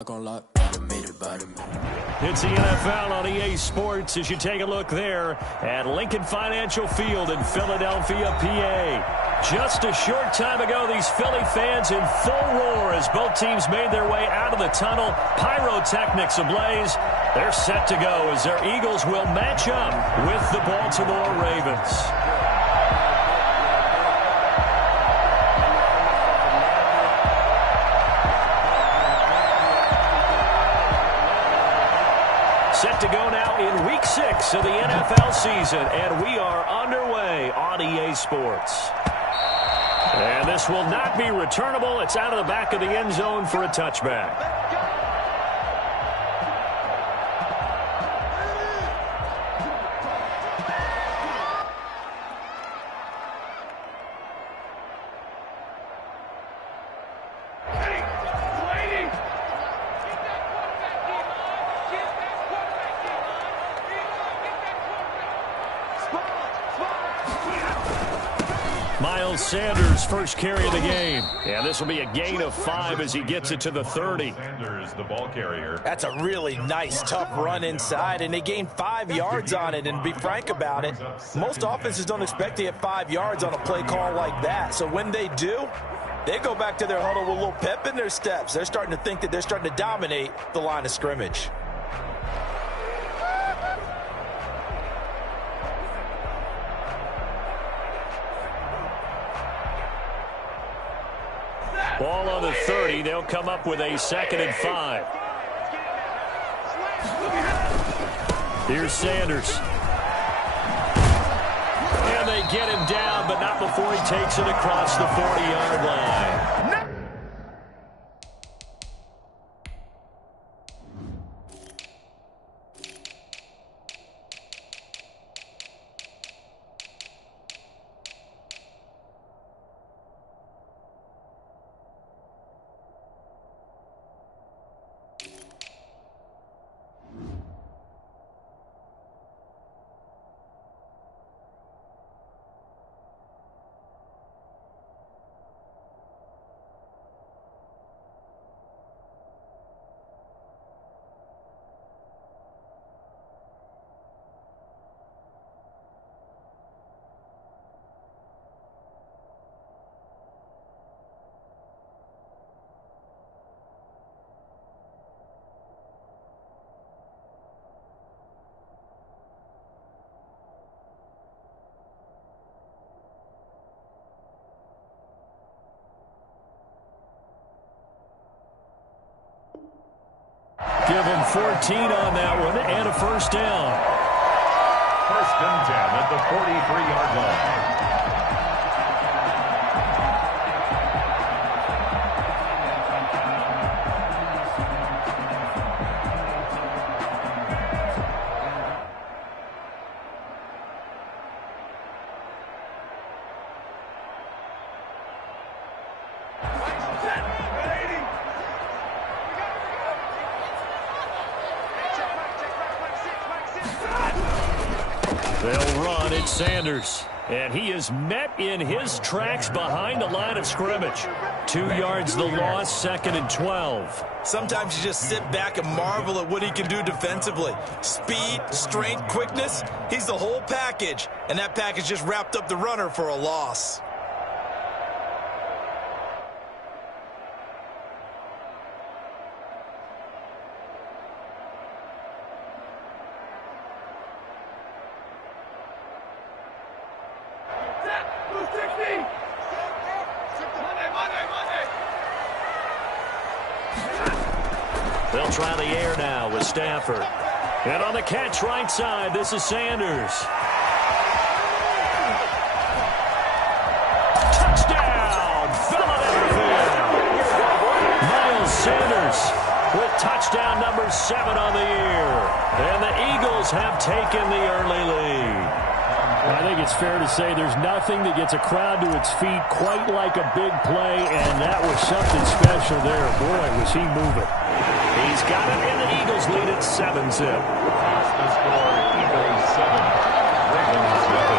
It's the NFL on EA Sports as you take a look there at Lincoln Financial Field in Philadelphia, PA. Just a short time ago, these Philly fans in full roar as both teams made their way out of the tunnel. Pyrotechnics ablaze. They're set to go as their Eagles will match up with the Baltimore Ravens. Set to go now in Week 6 of the NFL season, and we are underway on EA Sports. And this will not be returnable. It's out of the back of the end zone for a touchback. Sanders first carry of the game. Yeah, this will be a gain of 5 as he gets it to the 30. Sanders, the ball carrier. That's a really nice, tough run inside, and they gained 5 yards on it. And to be frank about it, most offenses don't expect to get 5 yards on a play call like that. So when they do, they go back to their huddle with a little pep in their steps. They're starting to think that they're starting to dominate the line of scrimmage. Ball on the 30. They'll come up with a 2nd and 5. Here's Sanders. And they get him down, but not before he takes it across the 40-yard line. Give him 14 on that one and a first down. 1st and 10 at the 43-yard line. They'll run. It's Sanders. And he is met in his tracks behind the line of scrimmage. 2 yards the loss, 2nd and 12. Sometimes you just sit back and marvel at what he can do defensively. Speed, strength, quickness, he's the whole package. And that package just wrapped up the runner for a loss. They'll try the air now with Stafford. And on the catch right side, this is Sanders. Touchdown, Philadelphia! Miles Sanders with touchdown number 7 on the year. And the Eagles have taken the early lead. I think it's fair to say there's nothing that gets a crowd to its feet quite like a big play, and that was something special there. Boy, was he moving. He's got it, and the Eagles lead at 7-zip. The score, Eagles 7, Ravens 7.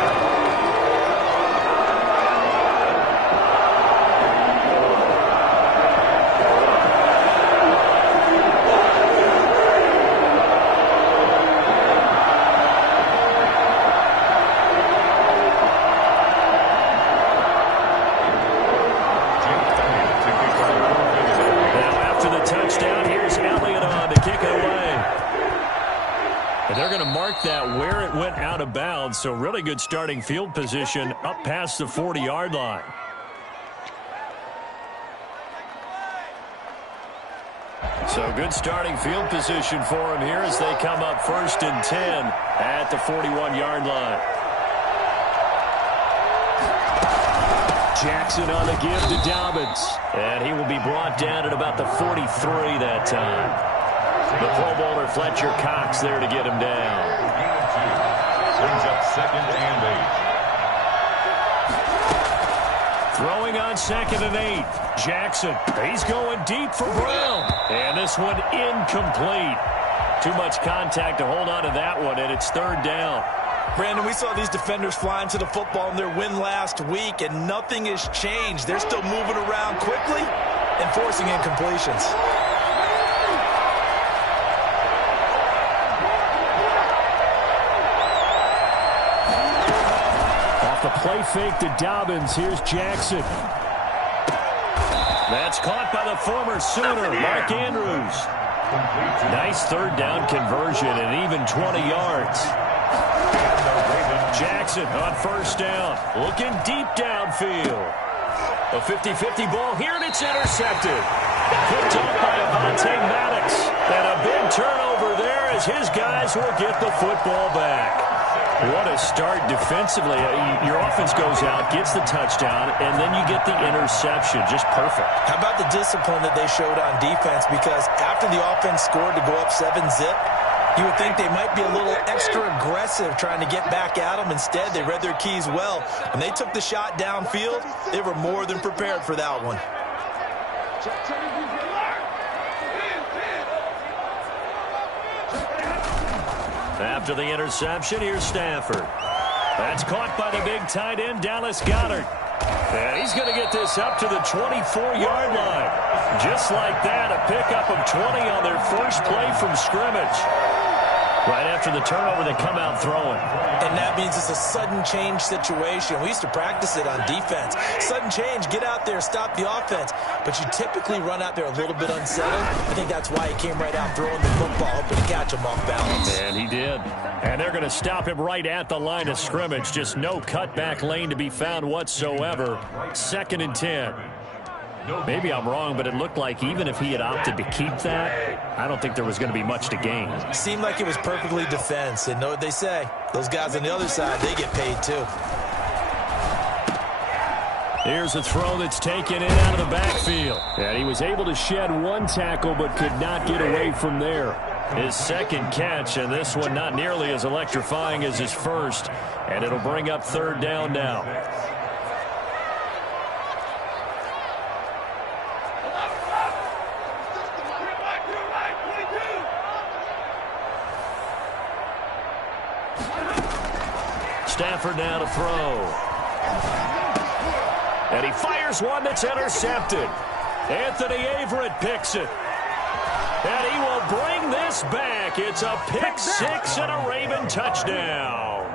first down. Here's Elliott on to kick it away. And they're going to mark that where it went out of bounds, so really good starting field position up past the 40-yard line. So good starting field position for him here as they come up 1st and 10 at the 41-yard line. Jackson on the give to Dobbins. And he will be brought down at about the 43 that time. The Pro Bowler Fletcher Cox there to get him down. Brings up 2nd and 8. Throwing on 2nd and 8. Jackson, he's going deep for Brown. And this one incomplete. Too much contact to hold on to that one, and it's 3rd down. Brandon, we saw these defenders flying to the football in their win last week, and nothing has changed. They're still moving around quickly and forcing incompletions. Off the play fake to Dobbins. Here's Jackson. That's caught by the former Sooner, Mark Andrews. Nice 3rd down conversion and even 20 yards. Jackson on 1st down, looking deep downfield. A 50-50 ball here, and it's intercepted. Picked up by Avonte Maddox. And a big turnover there as his guys will get the football back. What a start defensively. Your offense goes out, gets the touchdown, and then you get the interception. Just perfect. How about the discipline that they showed on defense? Because after the offense scored to go up 7-zip, you would think they might be a little extra aggressive trying to get back at them. Instead, they read their keys well. When they took the shot downfield, they were more than prepared for that one. After the interception, here's Stafford. That's caught by the big tight end, Dallas Goedert. And he's going to get this up to the 24-yard line. Just like that, a pickup of 20 on their first play from scrimmage. Right after the turnover, they come out throwing. And that means it's a sudden change situation. We used to practice it on defense. Sudden change, get out there, stop the offense. But you typically run out there a little bit unsettled. I think that's why he came right out throwing the football, hoping to catch him off balance. And he did. And they're going to stop him right at the line of scrimmage. Just no cutback lane to be found whatsoever. 2nd and 10. Maybe I'm wrong, but it looked like even if he had opted to keep that, I don't think there was going to be much to gain. Seemed like it was perfectly defense. And know what they say? Those guys on the other side, they get paid too. Here's a throw that's taken in out of the backfield. And he was able to shed one tackle but could not get away from there. His 2nd catch, and this one not nearly as electrifying as his first. And it'll bring up 3rd down now. Stafford now to throw. And he fires one that's intercepted. Anthony Averett picks it. And he will bring this back. It's a pick six and a Raven touchdown.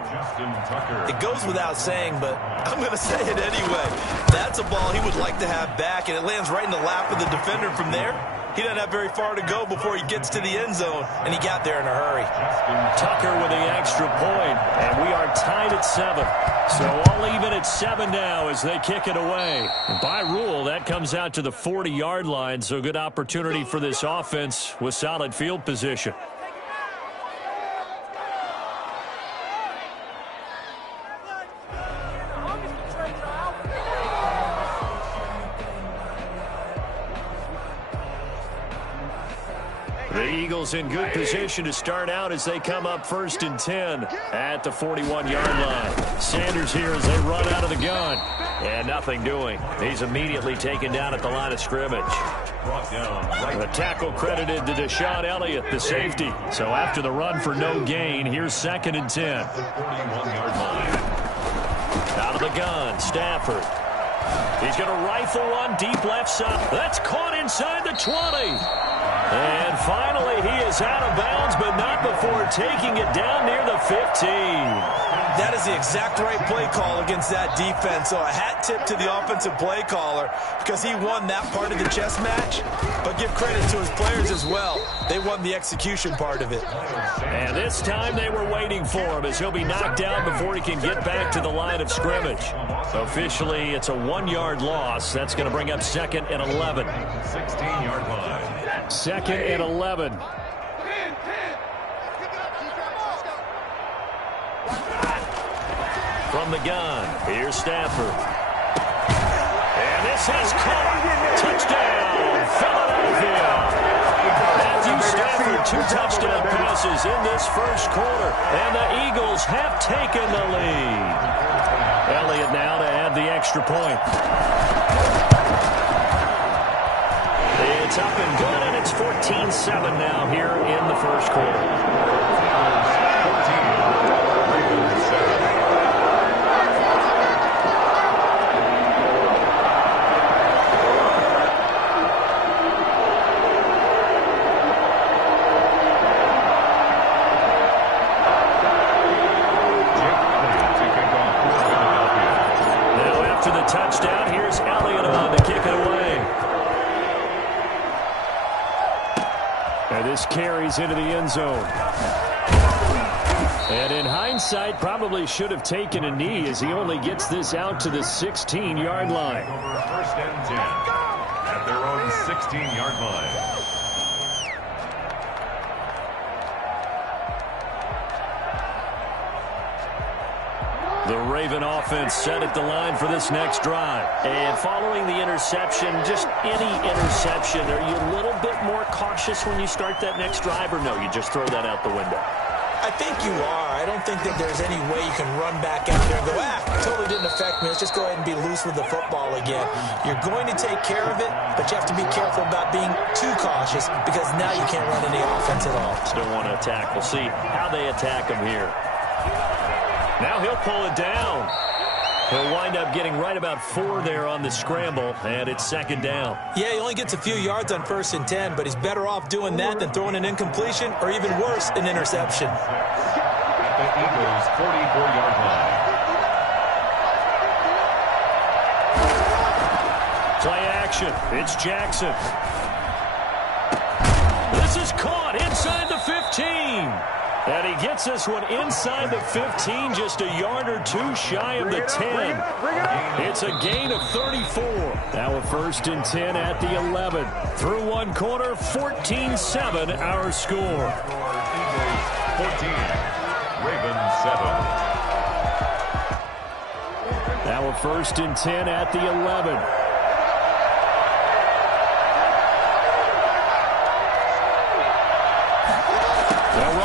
It goes without saying, but I'm going to say it anyway. That's a ball he would like to have back, and it lands right in the lap of the defender from there. He doesn't have very far to go before he gets to the end zone, and he got there in a hurry. Tucker with the extra point, and we are tied at 7. So all even at 7 now as they kick it away. And by rule, that comes out to the 40-yard line, so good opportunity for this offense with solid field position. The Eagles in good position to start out as they come up 1st and 10 at the 41-yard line. Sanders here as they run out of the gun. And nothing doing. He's immediately taken down at the line of scrimmage. The tackle credited to Deshaun Elliott, the safety. So after the run for no gain, here's 2nd and 10. Out of the gun, Stafford. He's going to rifle one deep left side. That's caught inside the 20. And finally, he is out of bounds, but not before taking it down near the 15. That is the exact right play call against that defense. So a hat tip to the offensive play caller because he won that part of the chess match. But give credit to his players as well. They won the execution part of it. And this time they were waiting for him as he'll be knocked down before he can get back to the line of scrimmage. Officially, it's a 1-yard loss. That's going to bring up 2nd and 11. 16-yard line. 2nd and 11. From the gun, here's Stafford. And this is caught. Touchdown, Philadelphia. Matthew Stafford, 2 touchdown passes in this first quarter. And the Eagles have taken the lead. Elliott now to add the extra point. It's up and good, and it's 14-7 now here in the first quarter. Touchdown. Here's Elliott on to kick it away. And this carries into the end zone. And in hindsight, probably should have taken a knee as he only gets this out to the 16-yard line. First and 10 at their own 16-yard line. The Raven offense set at the line for this next drive. And following the interception, just any interception, are you a little bit more cautious when you start that next drive, or no, you just throw that out the window? I think you are. I don't think that there's any way you can run back out there and go, it totally didn't affect me. Let's just go ahead and be loose with the football again. You're going to take care of it, but you have to be careful about being too cautious because now you can't run any offense at all. Still want to attack. We'll see how they attack him here. Now he'll pull it down. He'll wind up getting right about 4 there on the scramble, and it's 2nd down. Yeah, he only gets a few yards on 1st and 10, but he's better off doing that than throwing an incompletion or even worse, an interception. At the Eagles' 44-yard line. Play action. It's Jackson. This is caught inside the 15. And he gets this one inside the 15, just a yard or 2 shy of the 10. It's a gain of 34. Now a 1st and 10 at the 11. Through one quarter, 14-7 our score. Eagles 14, Ravens 7. Now a 1st and 10 at the 11.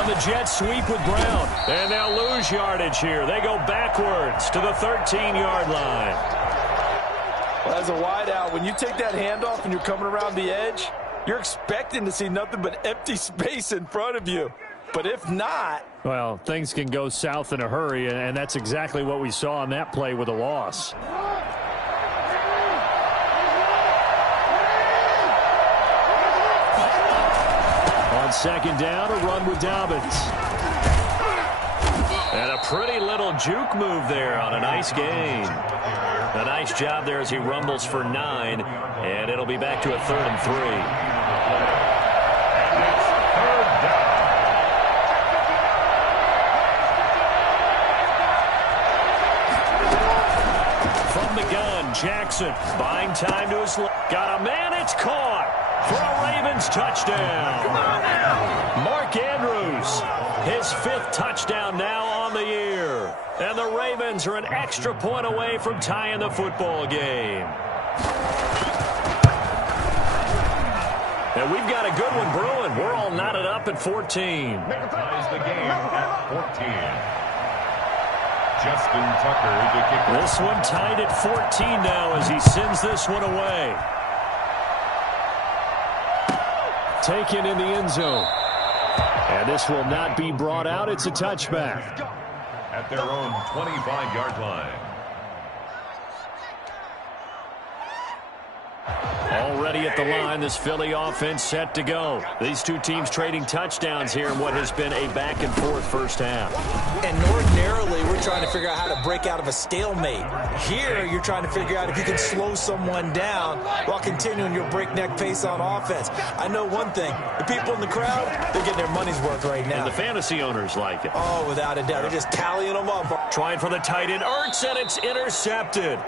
The jet sweep with Brown. And they'll lose yardage here. They go backwards to the 13-yard line. Well, as a wideout, when you take that handoff and you're coming around the edge, you're expecting to see nothing but empty space in front of you. But if not... well, things can go south in a hurry, and that's exactly what we saw on that play with a loss. On 2nd down, a run with Dobbins. And a pretty little juke move there on a nice gain. A nice job there as he rumbles for 9, and it'll be back to a 3rd and 3. And it's 3rd down. From the gun, Jackson buying time to his left. Got a man, it's caught for a Ravens touchdown. Mark Andrews, his 5th touchdown now on the year. And the Ravens are an extra point away from tying the football game. And we've got a good one brewing. We're all knotted up at 14. Ties the game at 14. Justin Tucker to kick it. This one tied at 14 now as he sends this one away. Taken in the end zone. And this will not be brought out. It's a touchback. At their own 25-yard line. Already at the line, this Philly offense set to go. These two teams trading touchdowns here in what has been a back-and-forth first half. And ordinarily, we're trying to figure out how to break out of a stalemate. Here, you're trying to figure out if you can slow someone down while continuing your breakneck pace on offense. I know one thing. The people in the crowd, they're getting their money's worth right now. And the fantasy owners like it. Oh, without a doubt. They're just tallying them up. Trying for the tight end. Ertz, and it's intercepted.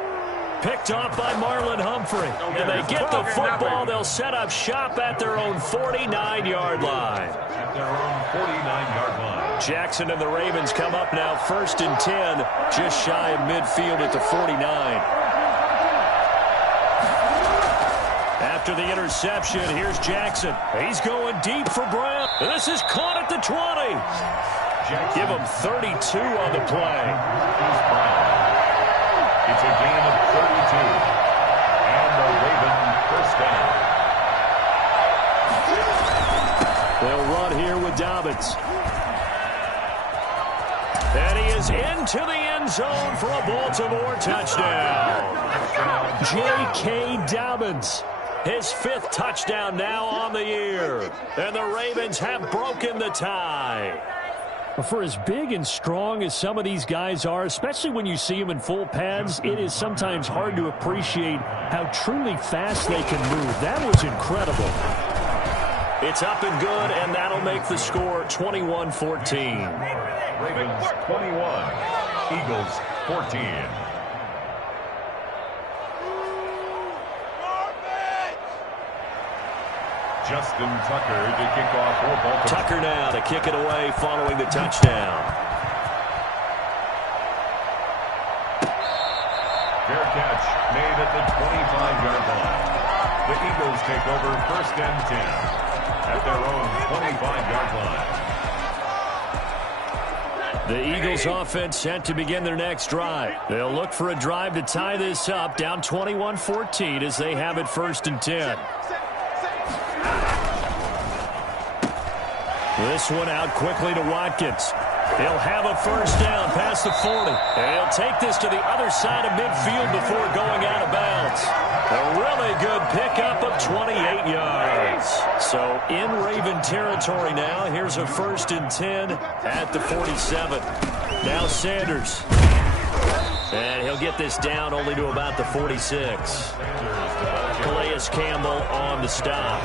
Picked off by Marlon Humphrey. And they get the football. They'll set up shop at their own 49-yard line. At their own 49-yard line. Jackson and the Ravens come up now 1st and 10, just shy of midfield at the 49. After the interception, here's Jackson. He's going deep for Brown. And this is caught at the 20. Give him 32 on the play. Here's Brown. It's a gain of 32. And the Raven first down. They'll run here with Dobbins. And he is into the end zone for a Baltimore touchdown. J.K. Dobbins, his 5th touchdown now on the year. And the Ravens have broken the tie. For as big and strong as some of these guys are, especially when you see them in full pads, it is sometimes hard to appreciate how truly fast they can move. That was incredible. It's up and good, and that'll make the score 21-14. Ravens 21, Eagles 14. Justin Tucker to kick off for Baltimore. Tucker now to kick it away following the touchdown. Fair catch made at the 25-yard line. The Eagles take over 1st and 10 at their own 25-yard line. The Eagles offense set to begin their next drive. They'll look for a drive to tie this up, down 21-14 as they have it 1st and 10. This one out quickly to Watkins. He'll have a first down past the 40. And he'll take this to the other side of midfield before going out of bounds. A really good pickup of 28 yards. So in Raven territory now. Here's a 1st and 10 at the 47. Now Sanders. And he'll get this down only to about the 46. Calais Campbell on the stop.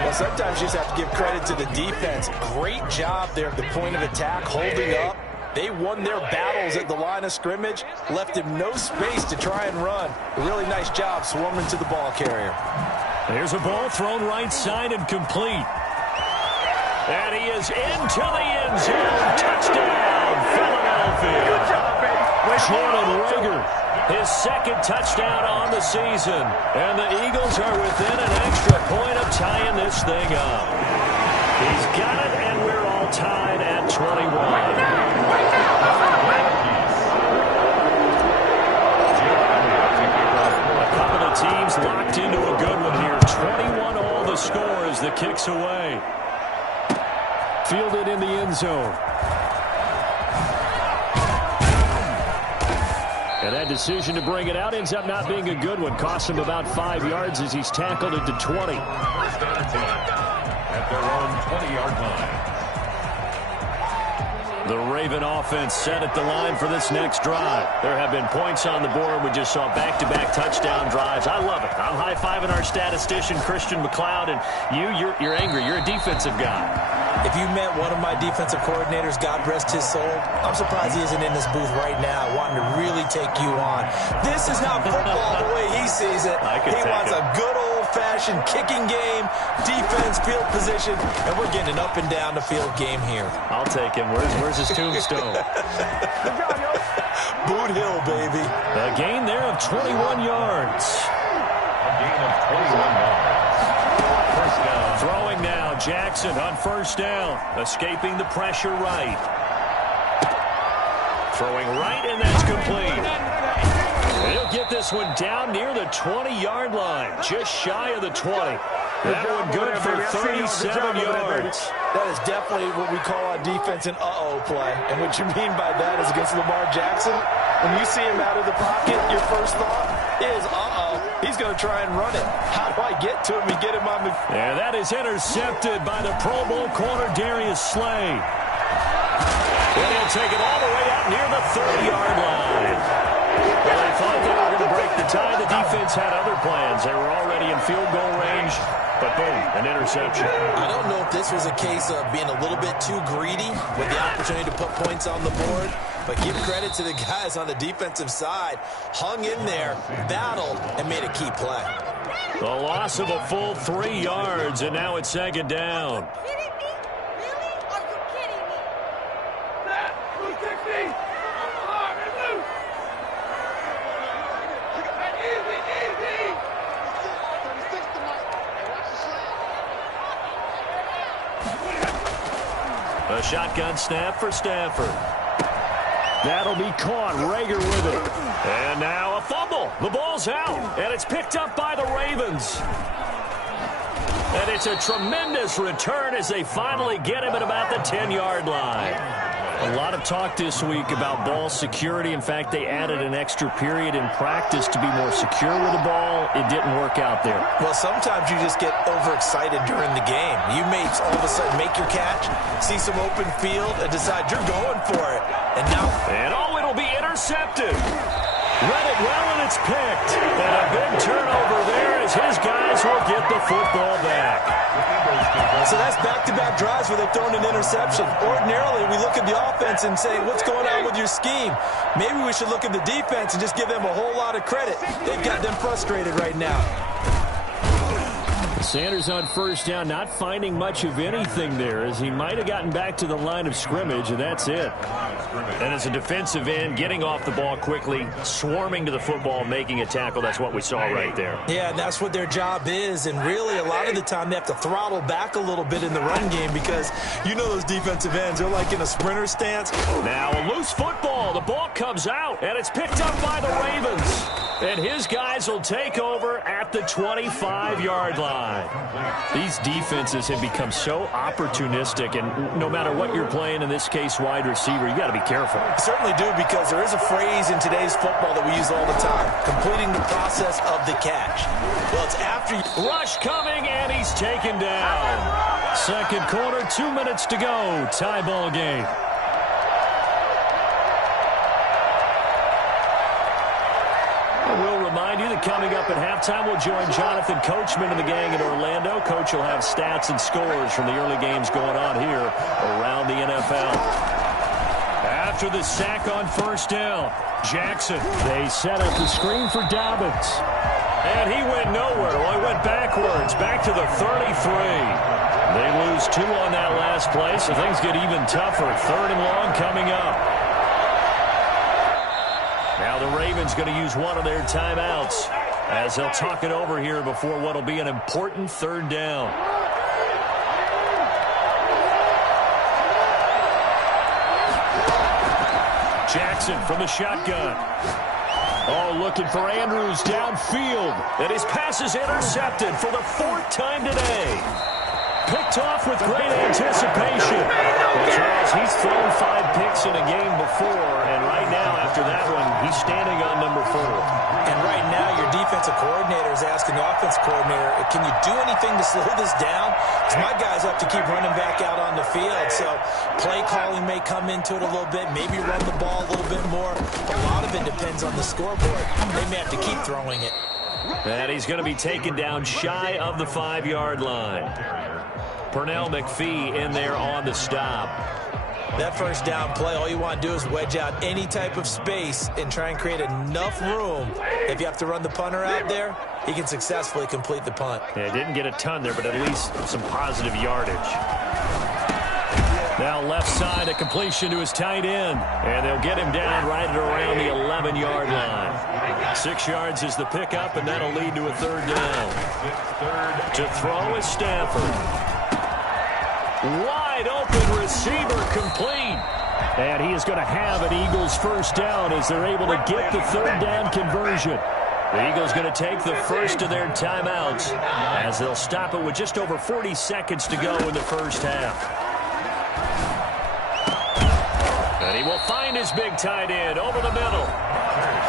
Well, sometimes you just have to give credit to the defense. Great job there at the point of attack, holding up. They won their battles at the line of scrimmage, left him no space to try and run. A really nice job swarming to the ball carrier. There's a ball thrown right side and complete. And he is into the end zone. Touchdown, Philadelphia. Good job, baby. Jordan Rager, his 2nd touchdown on the season. And the Eagles are within an extra point of tying this thing up. He's got it, and we're all tied at 21. A couple of teams locked into a good one here. 21 all the score as the kick's away. Fielded in the end zone. And that decision to bring it out ends up not being a good one. Cost him about 5 yards as he's tackled it to 20. 1st and 10 at their own 20-yard line. The Raven offense set at the line for this next drive. There have been points on the board. We just saw back-to-back touchdown drives. I love it. I'm high-fiving our statistician, Christian McLeod, and you're angry. You're a defensive guy. If you met one of my defensive coordinators, God rest his soul, I'm surprised he isn't in this booth right now wanting to really take you on. This is not football the way he sees it. He wants a good old-fashioned kicking game, defense, field position, and we're getting an up-and-down the field game here. I'll take him. Where's his tombstone? Boot Hill, baby. A gain there of 21 yards. A gain of 21 yards. First down. Throwing now, Jackson on first down. Escaping the pressure right. Throwing right, and that's complete. And he'll get this one down near the 20-yard line. Just shy of the 20. That one good for 37 yards. That is definitely what we call on defense an uh-oh play. And what you mean by that is against Lamar Jackson. When you see him out of the pocket, your first thought is uh-oh. He's going to try and run it. How do I get to him and get him on the... And that is intercepted by the Pro Bowl corner, Darius Slay. And he'll take it all the way out near the 30-yard line. Well, they thought they were going to break the tie. The defense had other plans. They were already in field goal range. But boom, an interception. I don't know if this was a case of being a little bit too greedy with the opportunity to put points on the board, but give credit to the guys on the defensive side. Hung in there, battled, and made a key play. The loss of a full 3 yards, and now it's second down. A shotgun snap for Stafford. That'll be caught. Rager with it. And now a fumble. The ball's out, and it's picked up by the Ravens. And it's a tremendous return as they finally get him at about the 10-yard line. A lot of talk this week about ball security. In fact, they added an extra period in practice to be more secure with the ball. It didn't work out there. Well, sometimes you just get overexcited during the game. You may all of a sudden make your catch, see some open field, and decide you're going for it. And now... And oh, it'll be intercepted. Read it well, and it's picked. And a big turnover there as his guys will get the football back. So that's back-to-back drives where they've thrown an interception. Ordinarily, we look at the offense and say, what's going on with your scheme? Maybe we should look at the defense and just give them a whole lot of credit. They've got them frustrated right now. Sanders on first down, not finding much of anything there, as he might have gotten back to the line of scrimmage, and that's it. And as a defensive end, getting off the ball quickly, swarming to the football, making a tackle, that's what we saw right there. Yeah, and that's what their job is, and really a lot of the time they have to throttle back a little bit in the run game because you know those defensive ends, they're like in a sprinter stance. Now a loose football. The ball comes out, and it's picked up by the Ravens. And his guys will take over at the 25-yard line. These defenses have become so opportunistic, and no matter what you're playing, in this case wide receiver, you got to be careful. You certainly do, because there is a phrase in today's football that we use all the time, completing the process of the catch. Well, it's after you... Rush coming, and he's taken down. Second quarter, 2 minutes to go. Tie ball game. We'll remind you that coming up at halftime, we'll join Jonathan Coachman and the gang in Orlando. Coach will have stats and scores from the early games going on here around the NFL. After the sack on first down, Jackson. They set up the screen for Dobbins. And he went nowhere. Well, he went backwards, back to the 33. They lose 2 on that last play, so things get even tougher. 3rd and long coming up. Now the Ravens going to use one of their timeouts as they'll talk it over here before what will be an important 3rd down. Jackson from the shotgun. Oh, looking for Andrews downfield. And his pass is intercepted for the 4th time today. Picked off with great anticipation. Well, Charles, he's thrown 5 picks in a game before, and right now, after that one, he's standing on number 4. And right now, your defensive coordinator is asking the offensive coordinator, can you do anything to slow this down? Because my guys have to keep running back out on the field. So play calling may come into it a little bit, maybe run the ball a little bit more. A lot of it depends on the scoreboard. They may have to keep throwing it. And he's going to be taken down shy of the 5-yard line. Pernell McPhee in there on the stop. That first down play, all you want to do is wedge out any type of space and try and create enough room. If you have to run the punter out there, he can successfully complete the punt. Yeah, didn't get a ton there, but at least some positive yardage. Now left side, a completion to his tight end. And they'll get him down right at around the 11-yard line. 6 yards is the pickup, and that'll lead to a 3rd down. To throw is Stafford. Wide open receiver complete. And he is going to have an Eagles first down as they're able to get the 3rd down conversion. The Eagles going to take the first of their timeouts as they'll stop it with just over 40 seconds to go in the first half. And he will find his big tight end over the middle.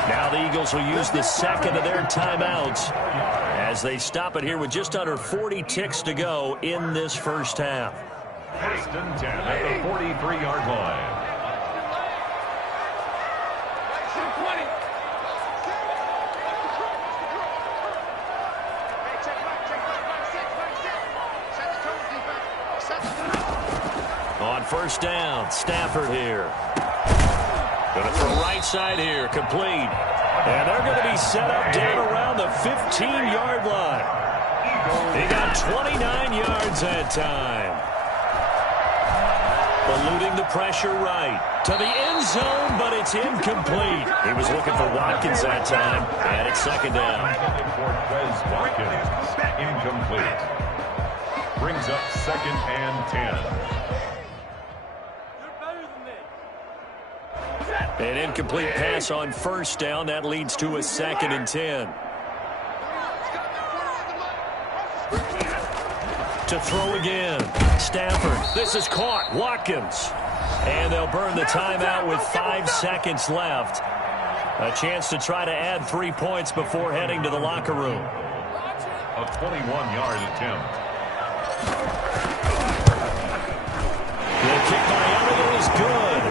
Now the Eagles will use the second of their timeouts as they stop it here with just under 40 ticks to go in this first half. First and 10 at the 43-yard line. On first down, Stafford here. Going to throw right side here, complete. And they're going to be set up down around the 15-yard line. He got 29 yards that time. Eluding the pressure right. To the end zone, but it's incomplete. He was looking for Watkins that time, and it's second down. Watkins, incomplete. Brings up second and 10. An incomplete pass on first down. That leads to a second and 10. To throw again. Stafford. This is caught. Watkins. And they'll burn the timeout with 5 seconds left. A chance to try to add 3 points before heading to the locker room. A 21-yard attempt. The kick by Elliott is good.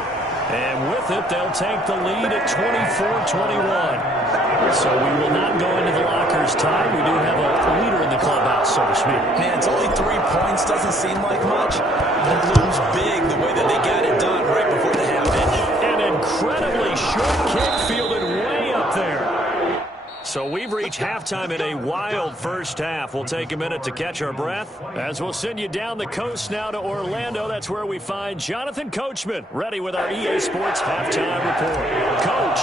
And with it, they'll take the lead at 24-21. So we will not go into the lockers time. We do have a leader in the clubhouse, so to speak. Man, it's only 3 points. Doesn't seem like much. But it looms big the way that they got it done right before the half ended. An incredibly short kick fielded way up there. So we've reached halftime in a wild first half. We'll take a minute to catch our breath as we'll send you down the coast now to Orlando. That's where we find Jonathan Coachman ready with our EA Sports halftime report. Coach,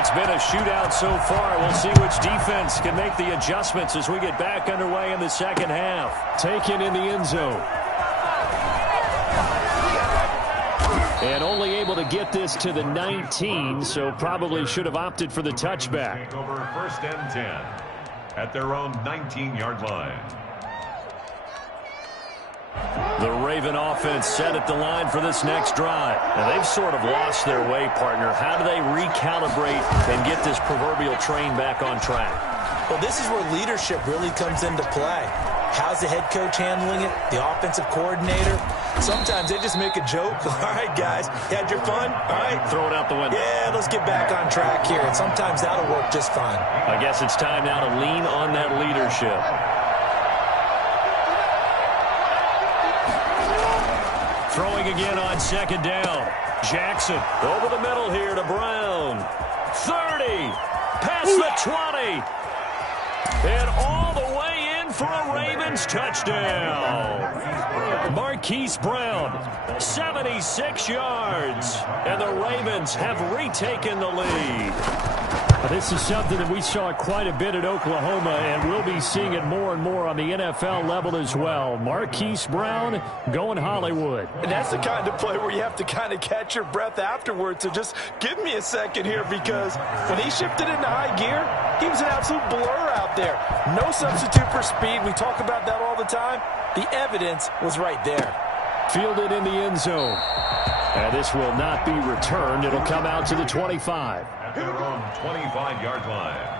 it's been a shootout so far. We'll see which defense can make the adjustments as we get back underway in the second half. Taken in the end zone. And only able to get this to the 19, so probably should have opted for the touchback. Take over first and 10 at their own 19-yard line. The Raven offense set at the line for this next drive. Now, they've sort of lost their way, partner. How do they recalibrate and get this proverbial train back on track? Well, this is where leadership really comes into play. How's the head coach handling it? The offensive coordinator? Sometimes they just make a joke. All right, guys, you had your fun? All right. Throw it out the window. Yeah, let's get back on track here. And sometimes that'll work just fine. I guess it's time now to lean on that leadership. Throwing again on second down. Jackson over the middle here to Brown. 30. Past the 20. And all the way in for a Ravens touchdown. Marquise Brown, 76 yards. And the Ravens have retaken the lead. This is something that we saw quite a bit at Oklahoma, and we'll be seeing it more and more on the NFL level as well. Marquise Brown going Hollywood. And that's the kind of play where you have to kind of catch your breath afterwards. So just give me a second here, because when he shifted into high gear, he was an absolute blur out there. No substitute for speed. We talk about that all the time. The evidence was right there. Fielded in the end zone. And this will not be returned. It'll come out to the 25. At their own 25-yard line.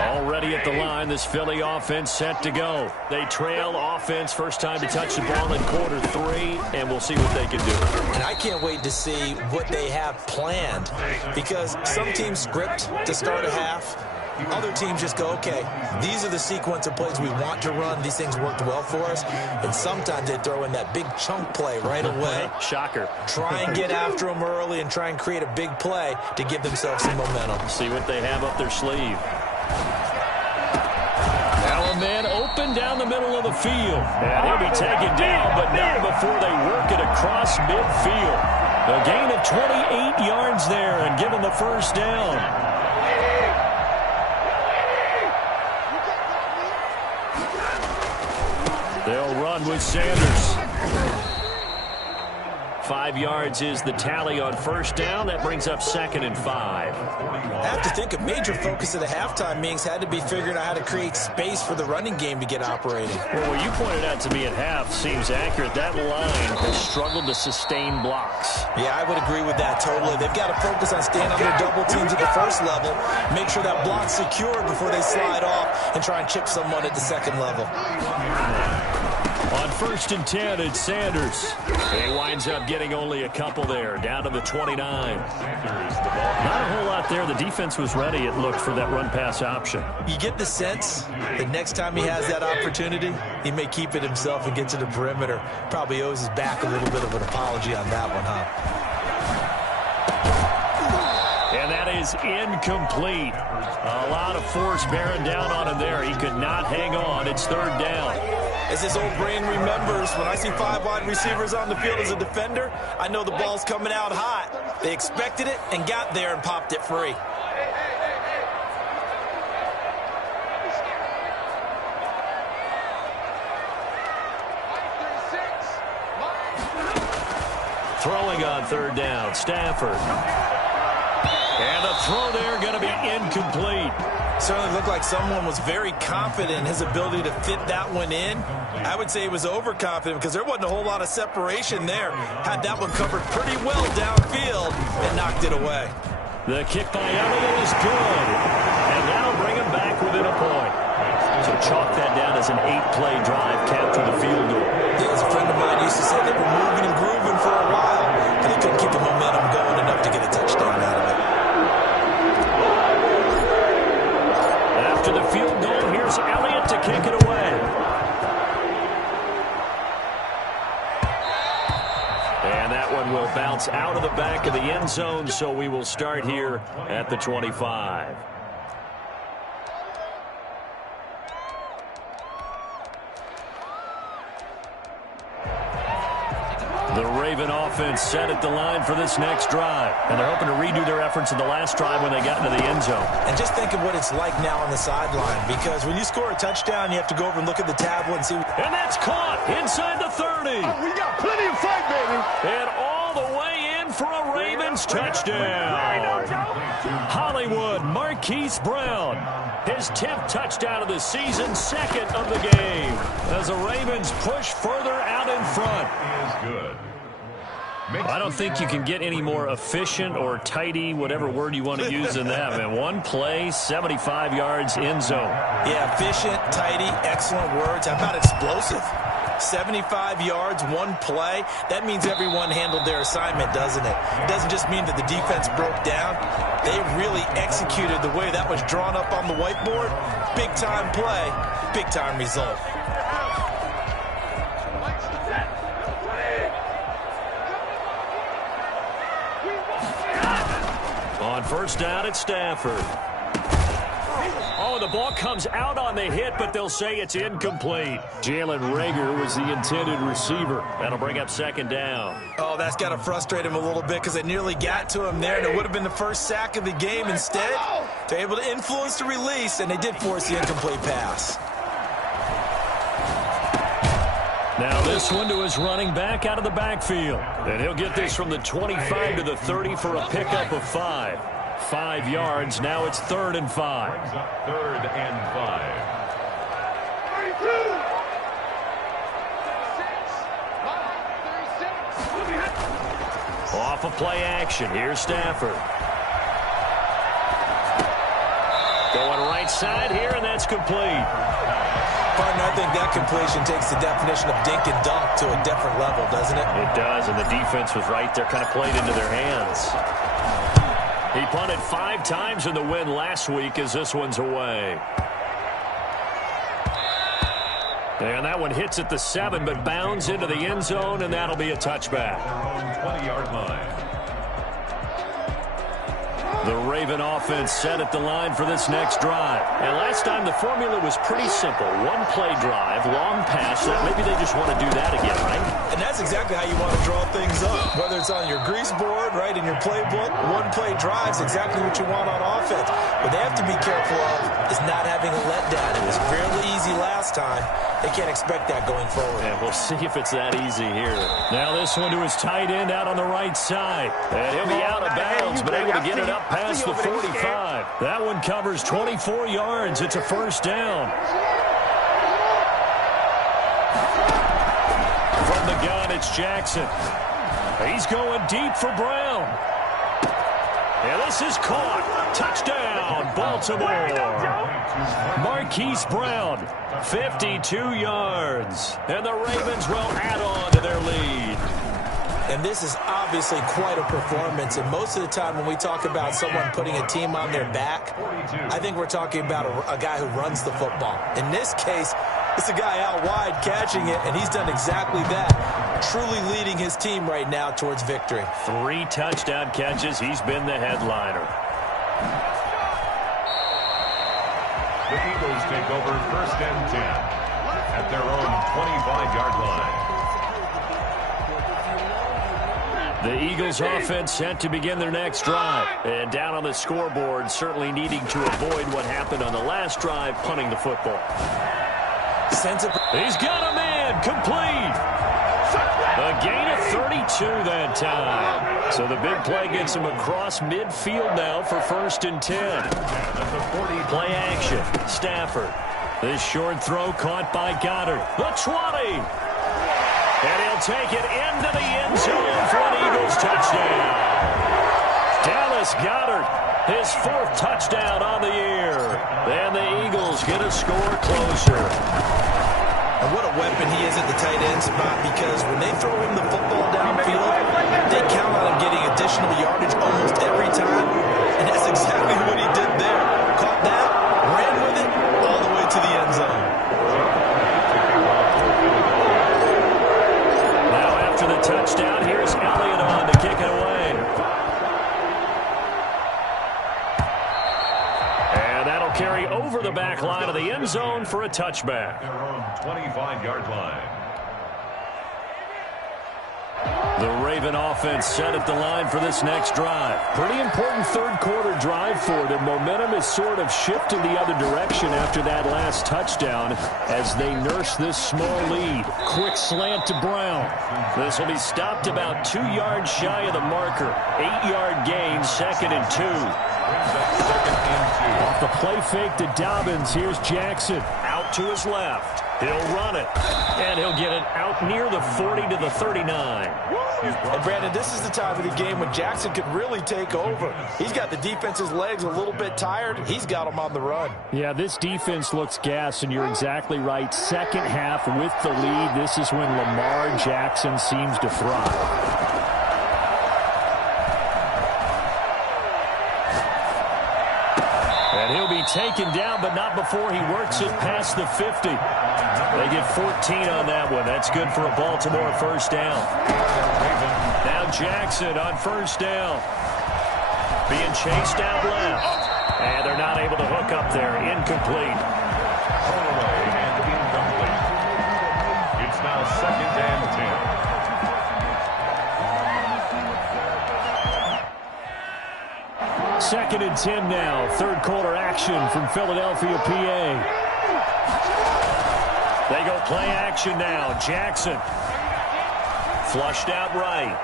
Already at the line, this Philly offense set to go. They trail offense, first time to touch the ball in quarter 3, and we'll see what they can do. And I can't wait to see what they have planned, because some teams script to start a half. Other teams just go, okay, these are the sequence of plays we want to run. These things worked well for us. And sometimes they throw in that big chunk play right away. Shocker. Try and get after them early and try and create a big play to give themselves some momentum. See what they have up their sleeve. Now a man open down the middle of the field. And he'll be taken down, but not before they work it across midfield. A gain of 28 yards there and give them the first down. They'll run with Sanders. 5 yards is the tally on first down. That brings up 2nd and 5. I have to think a major focus of the halftime meetings had to be figuring out how to create space for the running game to get operating. Well, what you pointed out to me at half seems accurate. That line has struggled to sustain blocks. Yeah, I would agree with that totally. They've got to focus on staying on their double teams at the first level, make sure that block's secure before they slide off and try and chip someone at the second level. On 1st and 10, it's Sanders. He winds up getting only a couple there, down to the 29. Not a whole lot there. The defense was ready, it looked, for that run-pass option. You get the sense that next time he has that opportunity, he may keep it himself and get to the perimeter. Probably owes his back a little bit of an apology on that one, huh? And that is incomplete. A lot of force bearing down on him there. He could not hang on. It's 3rd down. As his old brain remembers, when I see 5 wide receivers on the field as a defender, I know the ball's coming out hot. They expected it and got there and popped it free. Throwing on 3rd down, Stafford. And the throw there going to be incomplete. Certainly looked like someone was very confident in his ability to fit that one in. I would say he was overconfident because there wasn't a whole lot of separation there. Had that one covered pretty well downfield and knocked it away. The kick by Elliott is good. And that'll bring him back within a point. So chalk that down as an 8-play drive capture the field goal. Yeah, as a friend of mine used to say, they were moving and grooving for a while, but they couldn't keep the momentum going enough to get a touchdown out of it. After the field goal, here's Elliott to kick it away. And that one will bounce out of the back of the end zone, so we will start here at the 25. The Raven offense set at the line for this next drive. And they're hoping to redo their efforts in the last drive when they got into the end zone. And just think of what it's like now on the sideline, because when you score a touchdown, you have to go over and look at the tablet and see. And that's caught inside the 30. Oh, we got plenty of fight, baby. And all the way in for a Ravens touchdown. Hollywood Marquise Brown. His 10th touchdown of the season, 2nd of the game. As the Ravens push further out in front. Is good. I don't think you can get any more efficient or tidy, whatever word you want to use in that. Man, one play, 75 yards in zone. Yeah, efficient, tidy, excellent words. How about explosive? 75 yards, one play. That means everyone handled their assignment, doesn't it? It doesn't just mean that the defense broke down. They really executed the way that was drawn up on the whiteboard. Big-time play, big-time result. On 1st down, it's Stafford. Oh, the ball comes out on the hit, but they'll say it's incomplete. Jalen Reagor was the intended receiver. That'll bring up 2nd down. Oh, that's got to frustrate him a little bit because they nearly got to him there, and it would have been the first sack of the game. Instead, they're able to influence the release, and they did force the incomplete pass. Now this one to his running back out of the backfield. And he'll get this from the 25 to the 30 for a pickup of 5. 5 yards. Now it's 3rd and 5. 3rd and 5. Off of play action. Here's Stafford. Going right side here, and that's complete. Partner, I think that completion takes the definition of dink and dunk to a different level, doesn't it? It does, and the defense was right there, kind of played into their hands. He punted 5 times in the win last week as this one's away. And that one hits at the 7, but bounds into the end zone, and that'll be a touchback. 20-yard line. The Raven offense set at the line for this next drive. And last time the formula was pretty simple. One play drive, long pass. Maybe they just want to do that again, right? And that's exactly how you want to draw things up. Whether it's on your grease board, right, in your playbook, one play drive is exactly what you want on offense. What they have to be careful of is not having a letdown. It was fairly easy last time. They can't expect that going forward. And we'll see if it's that easy here. Now this one to his tight end out on the right side. And he'll be out of bounds, but able to get it up past the 45. That one covers 24 yards. It's a first down. From the gun, it's Jackson. He's going deep for Brown. And this is caught. Touchdown, Baltimore. Marquise Brown, 52 yards. And the Ravens will add on to their lead. And this is obviously quite a performance. And most of the time when we talk about someone putting a team on their back, I think we're talking about a guy who runs the football. In this case, it's a guy out wide catching it, and he's done exactly that, truly leading his team right now towards victory. 3 touchdown catches. He's been the headliner. The Eagles take over first and 10 at their own 25-yard line. The Eagles offense set to begin their next drive. And down on the scoreboard, certainly needing to avoid what happened on the last drive, punting the football. He's got a man, complete. A gain of 32 that time. So the big play gets him across midfield now for first and 10. Play action, Stafford. This short throw caught by Goddard. The 20. And he'll take it into the end zone for an Eagles touchdown. Dallas Goedert, his 4th touchdown on the year. And the Eagles get a score closer. And what a weapon he is at the tight end spot, because when they throw him the football downfield, they count on him getting additional yardage almost every time. And that's exactly what he did there. Caught that, ran with it, all the way to the end zone. Now after the touchdown, here's Elliott on to kick it away. And that'll carry over the back line of the end zone for a touchback. 25-yard line. The Raven offense set at the line for this next drive. Pretty important third quarter drive for them. Momentum is sort of shifted the other direction after that last touchdown as they nurse this small lead. Quick slant to Brown. This will be stopped about 2 yards shy of the marker. 8-yard gain, 2nd and 2. Off the play fake to Dobbins, here's Jackson. Out to his left. He'll run it, and he'll get it out near the 40 to the 39. And Brandon, this is the time of the game when Jackson could really take over. He's got the defense's legs a little bit tired. He's got them on the run. Yeah, this defense looks gassed, and you're exactly right. Second half with the lead, this is when Lamar Jackson seems to thrive. And he'll be taken down, but not before he works it past the 50. They get 14 on that one. That's good for a Baltimore first down. Now Jackson on first down. Being chased out left. And they're not able to hook up there. Incomplete. And incomplete. It's now 2nd and 10. 2nd and 10 now. Third quarter action from Philadelphia, PA. They go play action now. Jackson. Flushed out right.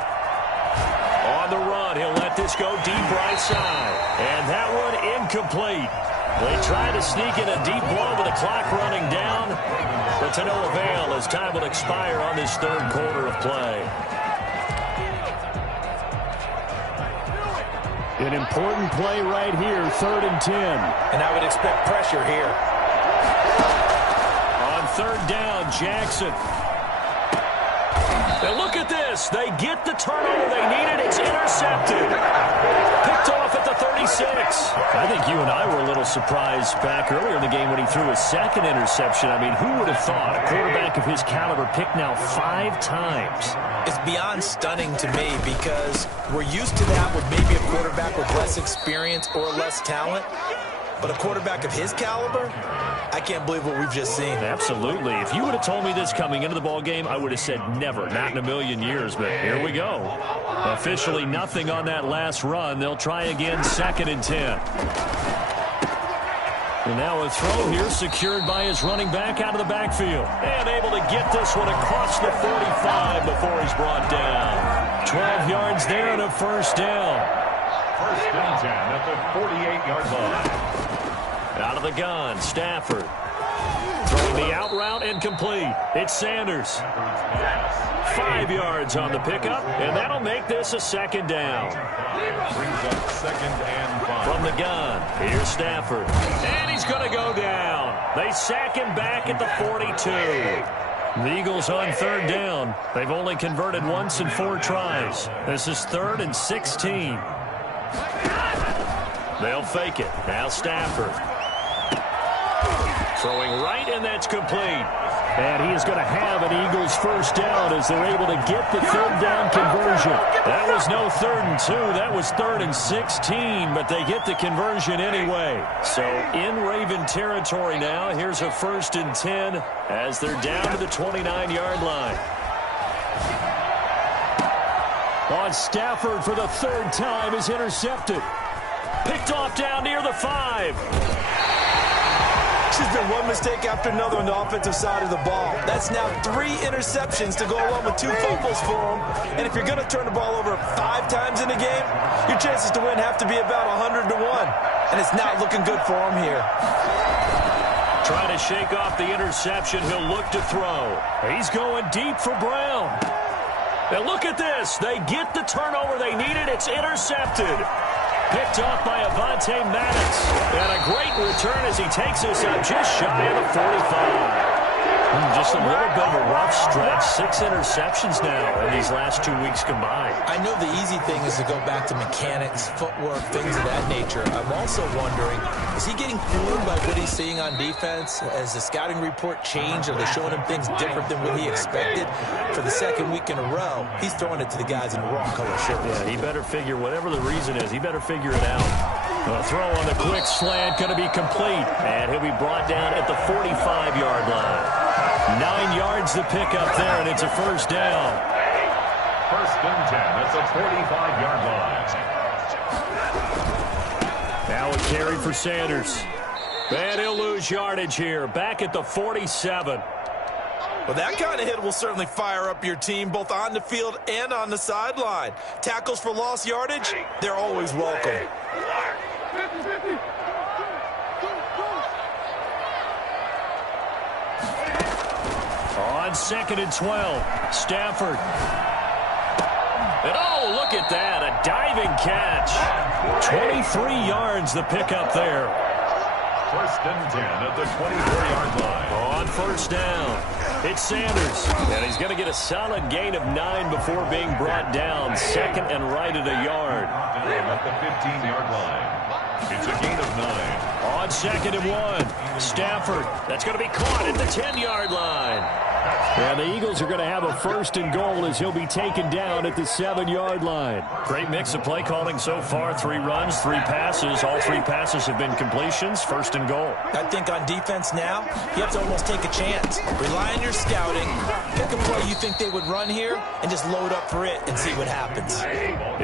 On the run. He'll let this go deep right side. And that one incomplete. They try to sneak in a deep blow with the clock running down. But to no avail as time will expire on this third quarter of play. An important play right here, 3rd and 10. And I would expect pressure here. On 3rd down, Jackson. Now look at this. They get the turnover they needed. It's intercepted. Picked off at the 36. I think you and I were a little surprised back earlier in the game when he threw his 2nd interception. I mean, who would have thought a quarterback of his caliber picked now 5 times? It's beyond stunning to me because we're used to that with maybe a quarterback with less experience or less talent. But a quarterback of his caliber, I can't believe what we've just seen. Absolutely. If you would have told me this coming into the ball game, I would have said never, not in a million years. But here we go. Officially nothing on that last run. They'll try again, 2nd and 10. And now a throw here secured by his running back out of the backfield. And able to get this one across the 45 before he's brought down. 12 yards there and a first down. First and 10 at the 48-yard line. Out of the gun, Stafford. Throwing the out route incomplete. It's Sanders. 5 yards on the pickup, and that'll make this a second down. Brings up second and 5. From the gun, here's Stafford. And he's going to go down. They sack him back at the 42. The Eagles on third down. They've only converted once in 4 tries. This is 3rd and 16. They'll fake it. Now Stafford. Throwing right, and that's complete. And he is going to have an Eagles first down as they're able to get the third down conversion. That was no 3rd and 2. That was 3rd and 16, but they get the conversion anyway. So in Raven territory now, here's a 1st and 10 as they're down to the 29-yard line. On Stafford for the 3rd time is intercepted. Picked off down near the 5. There's been one mistake after another on the offensive side of the ball. That's now 3 interceptions to go along with 2 fumbles for him. And if you're going to turn the ball over 5 times in a game, your chances to win have to be about 100 to 1. And it's not looking good for him here. Trying to shake off the interception. He'll look to throw. He's going deep for Brown. Now look at this. They get the turnover they needed. It's intercepted. Picked off by Avonte Maddox. And a great return as he takes us up just shy of the 45. Just a little bit of a rough stretch. 6 interceptions now in these last 2 weeks combined. I know the easy thing is to go back to mechanics, footwork, things of that nature. I'm also wondering, is he getting fooled by what he's seeing on defense? Has the scouting report changed? Are they showing him things different than what he expected? For the 2nd week in a row, he's throwing it to the guys in the wrong color shirts. Yeah, he better figure, whatever the reason is, he better figure it out. A throw on the quick slant going to be complete. And he'll be brought down at the 45-yard line. 9 yards to pick up there, and it's a first down. First and 10 at the 45-yard line. Now a carry for Sanders. And he'll lose yardage here. Back at the 47. Well, that kind of hit will certainly fire up your team, both on the field and on the sideline. Tackles for lost yardage, they're always welcome. On 2nd and 12, Stafford. And oh, look at that, a diving catch. 23 yards the pickup there. First and 10 at the 24-yard line. On first down, it's Sanders. And he's going to get a solid gain of 9 before being brought down. 2nd and right at a yard. At the 15-yard line. It's a gain of 9. On 2nd and 1, Stafford. That's going to be caught at the 10-yard line. And the Eagles are going to have a 1st and goal as he'll be taken down at the 7-yard line. Great mix of play calling so far. 3 runs, 3 passes. All 3 passes have been completions. 1st and goal. I think on defense now, you have to almost take a chance. Rely on your scouting. Pick a play you think they would run here and just load up for it and see what happens.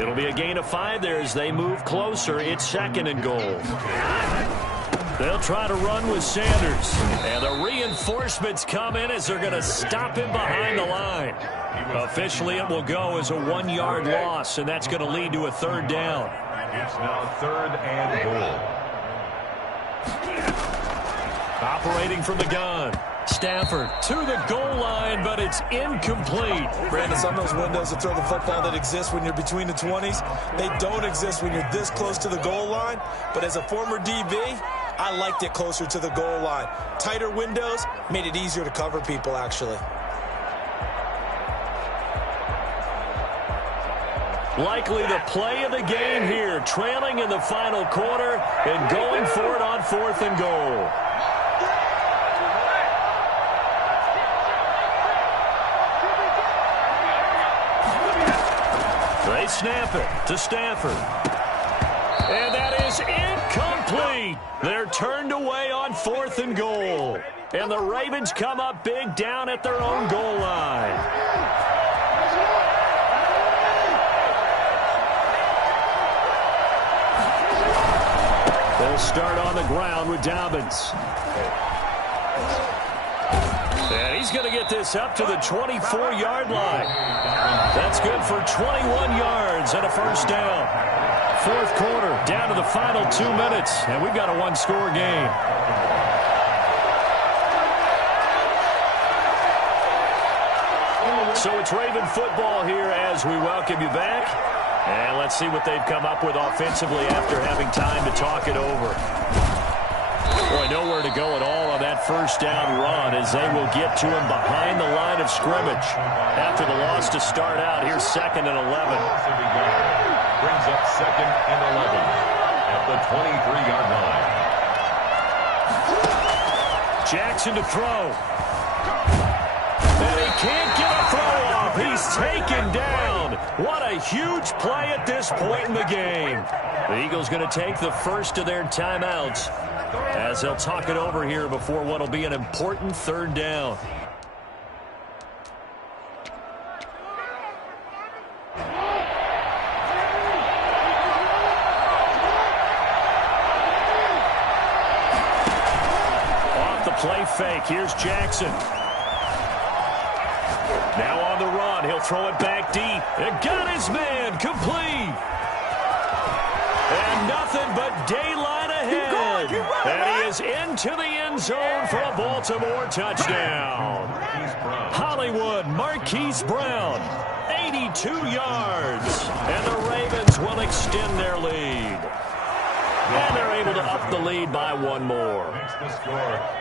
It'll be a gain of 5 there as they move closer. It's 2nd and goal. They'll try to run with Sanders. And the reinforcements come in as they're going to stop him behind the line. Officially, it will go as a 1-yard loss, and that's going to lead to a 3rd down. It's now 3rd and goal. Operating from the gun. Stafford to the goal line, but it's incomplete. Brandon, some of those windows to throw the football that exist when you're between the 20s, they don't exist when you're this close to the goal line. But as a former DB, I liked it closer to the goal line. Tighter windows made it easier to cover people, actually. Likely the play of the game here, trailing in the final quarter and going for it on 4th and goal. They snap it to Stafford. And that is incomplete. They're turned away on 4th and goal. And the Ravens come up big down at their own goal line. They'll start on the ground with Dobbins. And he's going to get this up to the 24-yard line. That's good for 21 yards and a first down. Fourth quarter, down to the final 2 minutes, and we've got a one-score game. So it's Raven football here as we welcome you back. And let's see what they've come up with offensively after having time to talk it over. Boy, nowhere to go at all on that first down run as they will get to him behind the line of scrimmage. After the loss to start out, here's 2nd and 11. Brings up 2nd and 11 at the 23-yard line. Jackson to throw. And he can't get a throw off. He's taken down. What a huge play at this point in the game. The Eagles going to take the first of their timeouts as they'll talk it over here before what will be an important 3rd down. Off the play fake. Here's Jackson. Now on the run, he'll throw it back deep. It got his man complete. And nothing but daylight ahead. And he is into the end zone for a Baltimore touchdown. Hollywood Marquise Brown, 82 yards. And the Ravens will extend their lead. And they're able to up the lead by one more.